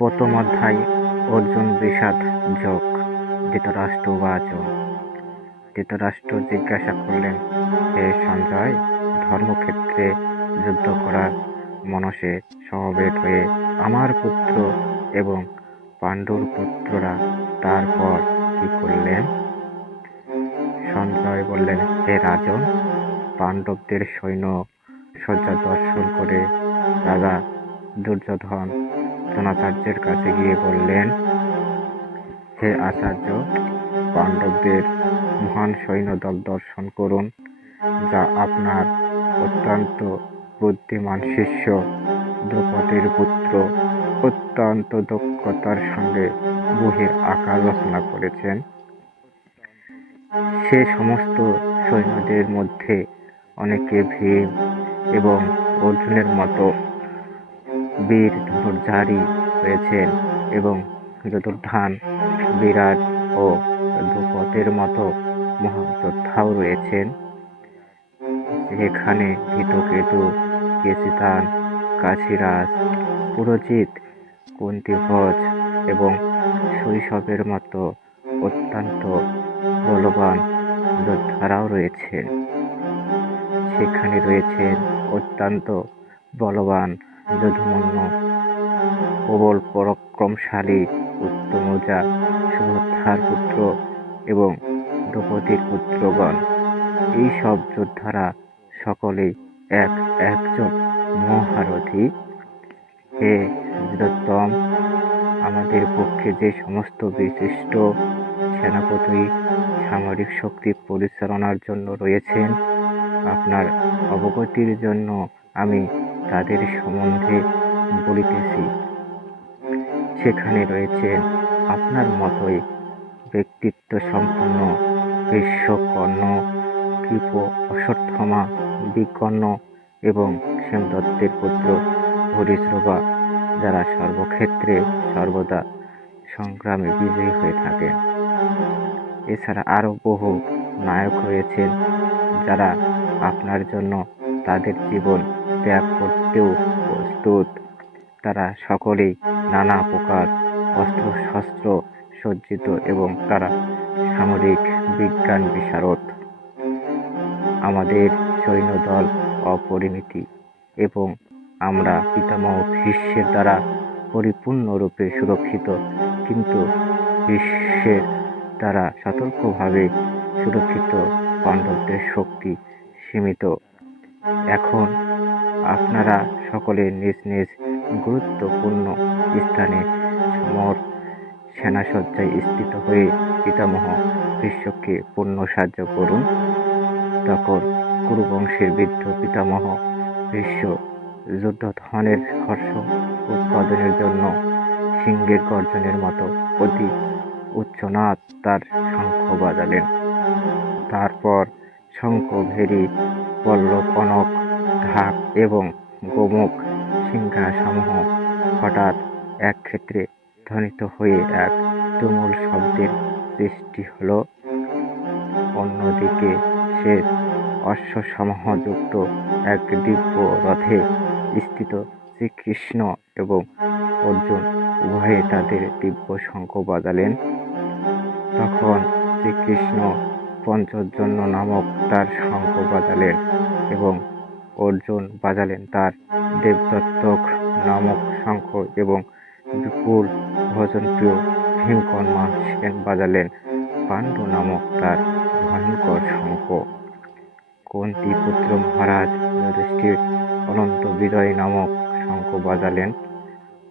প্রথম অধ্যায় অর্জুন বিষাদ যোগ। ধৃতরাষ্ট্রবাচ। ধৃতরাষ্ট্র জিজ্ঞাসা করলেন, হে সঞ্জয়, ধর্মক্ষেত্রে যুদ্ধ করার মনসে সমবেত হয়ে আমার পুত্র এবং পাণ্ডুর পুত্ররা তারপর কি করলেন? সঞ্জয় বললেন, হে রাজন, পাণ্ডবদের সৈন্য সজ্জা দর্শন করে রাজা দুর্যোধন দ্রোণাচার্যের কাছে গিয়ে বললেন, হে আচার্য, পাণ্ডবদের মহান সৈন্যদল দর্শন করুন, যা আপনার অত্যন্ত বুদ্ধিমান শিষ্য দ্রৌপদীর পুত্র অত্যন্ত দক্ষতার সঙ্গে বহির আকার রচনা করেছেন। সে সমস্ত সৈন্যদের মধ্যে অনেকে ভীম এবং অর্জুনের মতো বীর ধনুর্ধারী রয়েছেন এবং যদুর্ধান, বিরাট ও দ্রুপদের মতো মহাযোদ্ধাও রয়েছেন। যেখানে ধৃতকেতু, কেশিতান, কাশিরাজ, পুরোজিত, কুন্তিভোজ এবং শৈশবের মতো অত্যন্ত বলবান যোদ্ধারাও রয়েছেন। সেখানে রয়েছেন অত্যন্ত বলবান যদুমন্যু, প্রবল পরাক্রমশালী উত্তমৌজা, সুভদ্রার পুত্র এবং দ্রৌপদীর পুত্রগণ। এই সব যোদ্ধারা সকলেই একজন মহারথী। হে বীরোত্তম, আমাদের পক্ষে যে সমস্ত বিশিষ্ট সেনাপতি সামরিক শক্তি পরিচালনার জন্য রয়েছেন, আপনার অবগতির জন্য আমি তাদের সম্বন্ধে বলিতেছি। সেখানে রয়েছেন আপনার মতোই ব্যক্তিত্ব সম্পন্ন ভীষ্মকর্ণ, কৃপ, অশ্বত্থামা, বিকর্ণ এবং হেমদত্তের পুত্র হরিশ্রবা, যারা সর্বক্ষেত্রে সর্বদা সংগ্রামে বিজয়ী হয়ে থাকেন। এছাড়া আরও বহু নায়ক রয়েছেন, যারা আপনার জন্য তাদের জীবন ত্যাগ করতেও প্রস্তুত। তারা সকলেই নানা প্রকার অস্ত্রশস্ত্র সজ্জিত এবং তারা সামরিক বিজ্ঞান বিশারদ। আমাদের সৈন্যদল অপরিমিতি এবং আমরা পিতামহ ভীষ্মের দ্বারা পরিপূর্ণরূপে সুরক্ষিত, কিন্তু ভীষ্মের দ্বারা সতর্কভাবে সুরক্ষিত পাণ্ডবদের শক্তি সীমিত। এখন আপনারা সকলে নিজ নিজ গুরুত্বপূর্ণ স্থানে সমর সেনাসজ্জায় স্থিত হয়ে পিতামহ ভীষ্মকে পূর্ণ সাহায্য করুন। তখন কুরুবংশের বৃদ্ধ পিতামহ ভীষ্ম যুদ্ধধনের হর্ষ উৎপাদনের জন্য সিংহের গর্জনের মতো অতি উচ্চনাদ তার শঙ্খ বাজালেন। তারপর শঙ্খ, ভেরী, পল্লব, অনক, ঢাক এবং গোমুখ সিংহাসমূহ হঠাৎ এক ক্ষেত্রে ধ্বনিত হয়ে এক তুমুল শব্দের সৃষ্টি হল। অন্যদিকে সে অশ্বসমূহযুক্ত এক দিব্য রথে স্থিত শ্রীকৃষ্ণ এবং অর্জুন উভয়ে তাদের দিব্য শঙ্খ বাজালেন। তখন শ্রীকৃষ্ণ পঞ্চজন্য নামক তার শঙ্খ বাজালেন এবং অর্জুন বাজালেন তার দেবদত্তক নামক শঙ্খ এবং বিপুল ভজনপ্রিয় ভীমকর্মা সেন বাজালেন পাণ্ডু নামক তার ভয়ঙ্কর শঙ্খ। কুন্তী পুত্র মহারাজ যুধিষ্ঠির অনন্ত বিজয় নামক শঙ্খ বাজালেন।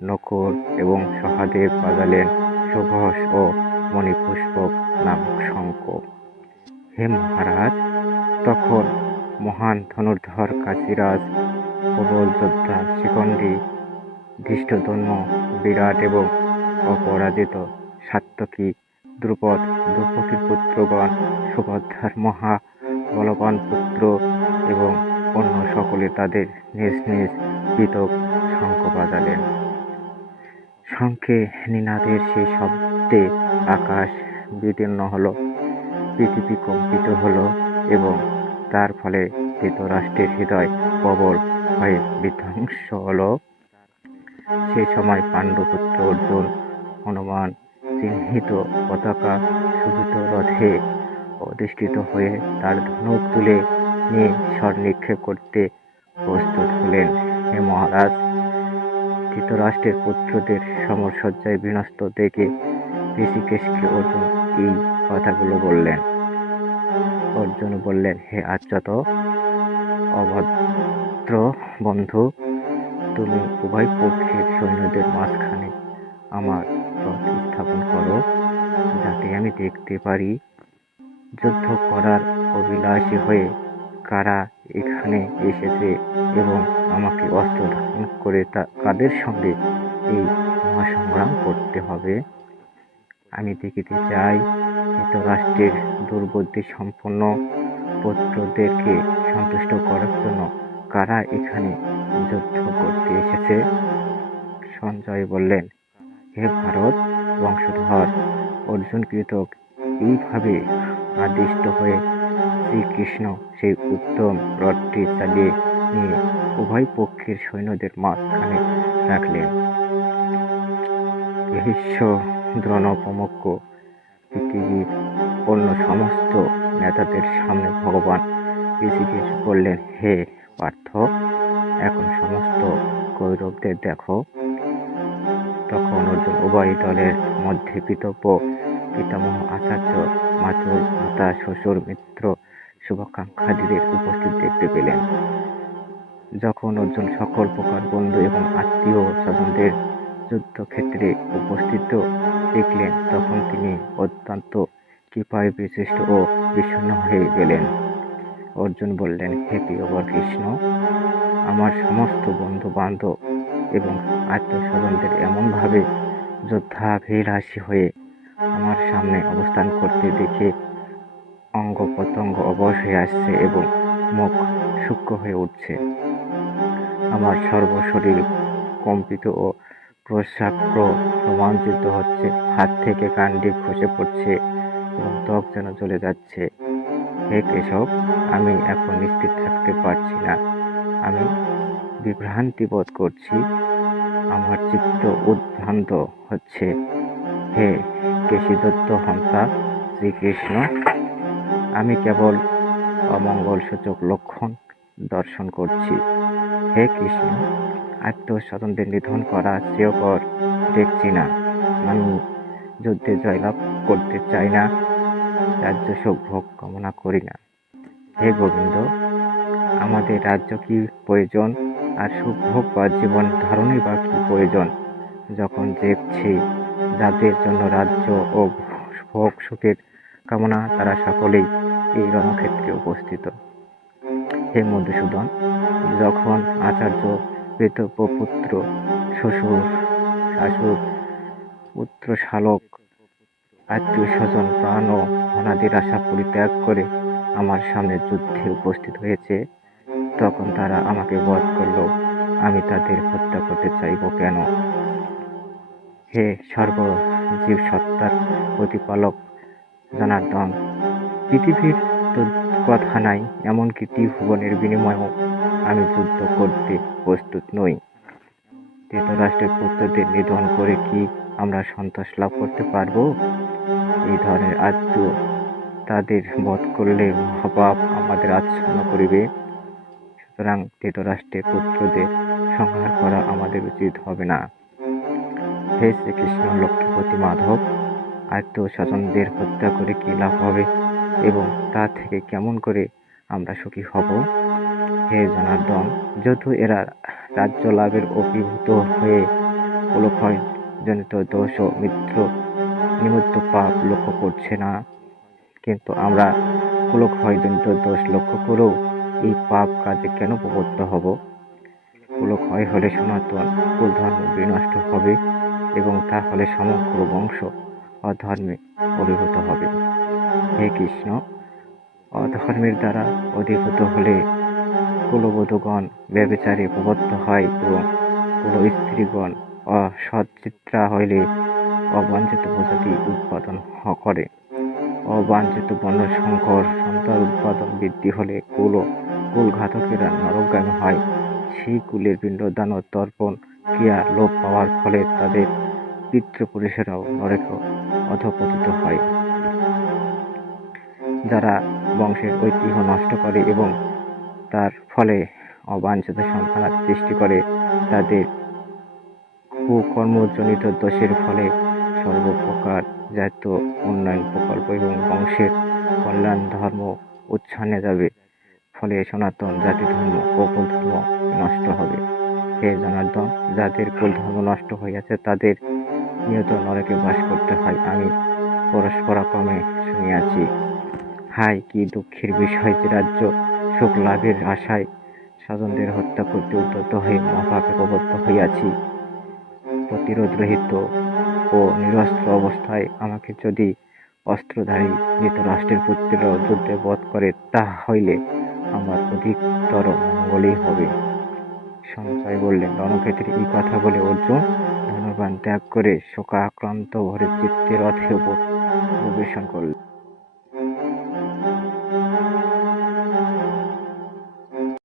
নকুল এবং সহদেব বাজালেন সুঘোষ ও মণিপুষ্পক নামক শঙ্খ। হে মহারাজ, তখন মহান ধনুর্ধর কাশীরাজ, প্রবল যোদ্ধা শিখণ্ডী, ধৃষ্টদ্যুম্ন, বিরাট এবং অপরাজিত সাত্যকী, দ্রুপদ, দ্রৌপদীর পুত্রগণ, সুভদ্রার মহা বলবান পুত্র এবং অন্য সকলে তাদের নিজ নিজ পৃথক শঙ্খ বাজালেন। শঙ্খে নিনাদের সেই শব্দে আকাশ বিদীর্ণ হল, পৃথিবী কম্পিত হল এবং তার ফলে ধৃতরাষ্ট্রের হৃদয় প্রবল হয়ে বিধ্বংস হল। সে সময় পাণ্ডুপুত্র অর্জুন হনুমান চিহ্নিত পতাকা শোভিত রথে অধিষ্ঠিত হয়ে তার ধনুক তুলে নিয়ে স্বর নিক্ষেপ করতে প্রস্তুত হলেন। হে মহারাজ, ধৃতরাষ্ট্রের পুত্রদের সমরসজ্জায় বিনষ্ট দেখে ঋষিকেশকে অর্জুন এই কথাগুলো বললেন। অর্জুন বললেন, হে আচ্যুত অভদ্র বন্ধু, তুমি উভয় পক্ষের সৈন্যদের মাঝখানে আমার রথ স্থাপন করো, যাতে আমি দেখতে পারি যুদ্ধ করার অভিলাষী হয়ে কারা এখানে এসেছে এবং আমাকে অস্ত্র ধারণ করে কাদের সঙ্গে এই মহাসংগ্রাম করতে হবে। আমি দেখিতে চাই ধৃতরাষ্ট্রের দুর্বুদ্ধি সম্পন্ন পুত্রদেরকে সন্তুষ্ট করার জন্য কারা এখানে যুদ্ধ করতে এসেছে। সঞ্জয় বললেন, হে ভারত বংশধর অর্জুন কৃতক, এইভাবে আদিষ্ট হয়ে শ্রীকৃষ্ণ সেই উত্তম রথটি চালিয়ে নিয়ে উভয় পক্ষের সৈন্যদের মাঝখানে রাখলেন। ভীষ্ম, দ্রোণ প্রমুখ পৃথিবীর অন্য সমস্ত নেতাদের সামনে ভগবান ঋষিকেশ বললেন, হে পার্থ, এখন সমস্ত কৌরবদের দেখো। তখন অর্জুন উভয় দলের মধ্যে পিতামহ, আচার্য, মাতুল, মাতা, শ্বশুর, মিত্র, শুভাকাঙ্ক্ষাদিদের উপস্থিত দেখতে পেলেন। যখন অর্জুন সকল প্রকার বন্ধু এবং আত্মীয় স্বজনদের যুদ্ধক্ষেত্রে উপস্থিত দেখলেন, তখন তিনি অত্যন্ত কৃপায় বিশিষ্ট ও বিষণ্ণ হয়ে গেলেন। অর্জুন বললেন, হে প্রিয়বর কৃষ্ণ, আমার সমস্ত বন্ধু বান্ধব এবং আত্মীয় স্বজনদের এমনভাবে যুদ্ধাভিলাষী হয়ে আমার সামনে অবস্থান করতে দেখে অঙ্গ প্রত্যঙ্গ অবশ হয়ে আসছে এবং মুখ সূক্ষ্ম হয়ে উঠছে। আমার সর্বশরীর কম্পিত ও ক্রোশাগ্র রোমাঞ্চিত হচ্ছে, হাত থেকে কাণ্ডি খসে পড়ছে এবং ত্বক যেন জ্বলে যাচ্ছে। হে কেশব, আমি এখন স্থির থাকতে পারছি না, আমি বিভ্রান্তি বোধ করছি, আমার চিত্ত উদ্ভ্রান্ত হচ্ছে। হে কেশিদত্ত হন্তা শ্রীকৃষ্ণ, আমি কেবল অমঙ্গলসূচক লক্ষণ দর্শন করছি। হে কৃষ্ণ, আত্মীয় স্বজনদের নিধন করা শ্রেয়কর দেখছি না। আমি যুদ্ধে জয়লাভ করতে চাই না, রাজ্য সুখ ভোগ কামনা করি না। হে গোবিন্দ, আমাদের রাজ্য কি প্রয়োজন, আর সুখ ভোগ বা জীবন ধারণই বা কি প্রয়োজন, যখন দেখছি যাদের জন্য রাজ্য ও ভোগ সুখের কামনা তারা সকলেই এই রণক্ষেত্রে উপস্থিত। হে মধুসূদন, যখন আচার্য, পিতৃব্য, পুত্র, শ্বশুর, শাশুড়, পুত্র, শালক, আত্মীয় স্বজন, প্রাণ ও ধনাদির আশা পরিত্যাগ করে আমার সামনে যুদ্ধে উপস্থিত হয়েছে, তখন তারা আমাকে বধ করল, আমি তাদের হত্যা করতে চাইব কেন? হে সর্বজীব সত্তার প্রতিপালক জনার্দন, পৃথিবীর তো কথা নাই, এমনকি ত্রিভুবনের বিনিময়েও আমি যুদ্ধ করতে প্রস্তুত নই। ধৃতরাষ্ট্রের পুত্রদের নিধন করে কি আমরা সন্তোষ লাভ করতে পারব? এই ধরনের আত্মীয় তাদের বধ করলে মহাপাপ আমাদের আচ্ছন্ন করিবে। সুতরাং ধৃতরাষ্ট্রের পুত্রদের সংহার করা আমাদের উচিত হবে না। হে শ্রীকৃষ্ণ, লক্ষ্মীপতি মাধব, আত্মীয় স্বজনদের হত্যা করে কি লাভ হবে এবং তা থেকে কেমন করে আমরা সুখী হব? হে জনার্দন, যদিও এরা রাজ্য লাভের অভিভূত হয়ে কুলক্ষয় জনিত দোষ ও মিত্র নিমিত্ত পাপ লক্ষ্য করছে না, কিন্তু আমরা কুলক্ষয় জনিত দোষ লক্ষ্য করেও এই পাপ কাজে কেন প্রবৃত্ত হব? কুলক্ষয় হলে সনাতন কুলধর্ম বিনষ্ট হবে এবং তা হলে সমগ্র বংশ অধর্মে অভিভূত হবে। হে কৃষ্ণ, অধর্মের দ্বারা অধিভূত হলে কুলবধূগণ ব্যভিচারে প্রবৃত্ত হয় এবং কুল স্ত্রীগণ অসচ্চিত্রা হইলে অবাঞ্ছিত প্রজাতি উৎপাদন করে। অবাঞ্ছিত বর্ণ সংকর সন্তান উৎপাদন বৃদ্ধি হলে কুলঘাতকেরা নরকগামী হয়। সেই কুলের পিণ্ডদান ও তর্পণ প্রক্রিয়া লোপ পাওয়ার ফলে তাদের পিতৃপুরুষেরাও নরকে অধঃপতিত হয়। যারা বংশের ঐতিহ্য নষ্ট করে এবং তার ফলে অবাঞ্ছিত সন্তানাদি সৃষ্টি করে, তাদের কুকর্মজনিত দোষের ফলে সর্বপ্রকার জাত উন্নয়ন প্রকল্প এবং বংশের কল্যাণ ধর্ম উচ্ছন্নে যাবে। ফলে সনাতন জাতি ধর্ম ও কুলধর্ম নষ্ট হবে। হে জনার্দন, যাদের কুলধর্ম নষ্ট হইয়াছে তাদের নিয়ত নরকে বাস করতে হয়, আমি পরস্পরাক্রমে শুনিয়াছি। হায় কি দুঃখের বিষয় যে রাজ্য সুখ লাভের আশায় স্বজনদের হত্যা করতে উদ্যত হয়ে মহাপাপে প্রবৃত্ত হইয়াছি। প্রতিরোধরহিত ও নিরস্ত্র অবস্থায় আমাকে যদি অস্ত্রধারী ধৃতরাষ্ট্রের পুত্ররাও যুদ্ধে বধ করে, তাহা হইলে আমার অধিকতর মঙ্গলই হবে। সঞ্জয় বললেন, রণক্ষেত্রে এই কথা বলে অর্জুন ধনুর্বাণ ত্যাগ করে শোকাক্রান্ত ভরে চিত্তে রথে উপবেশন করলেন।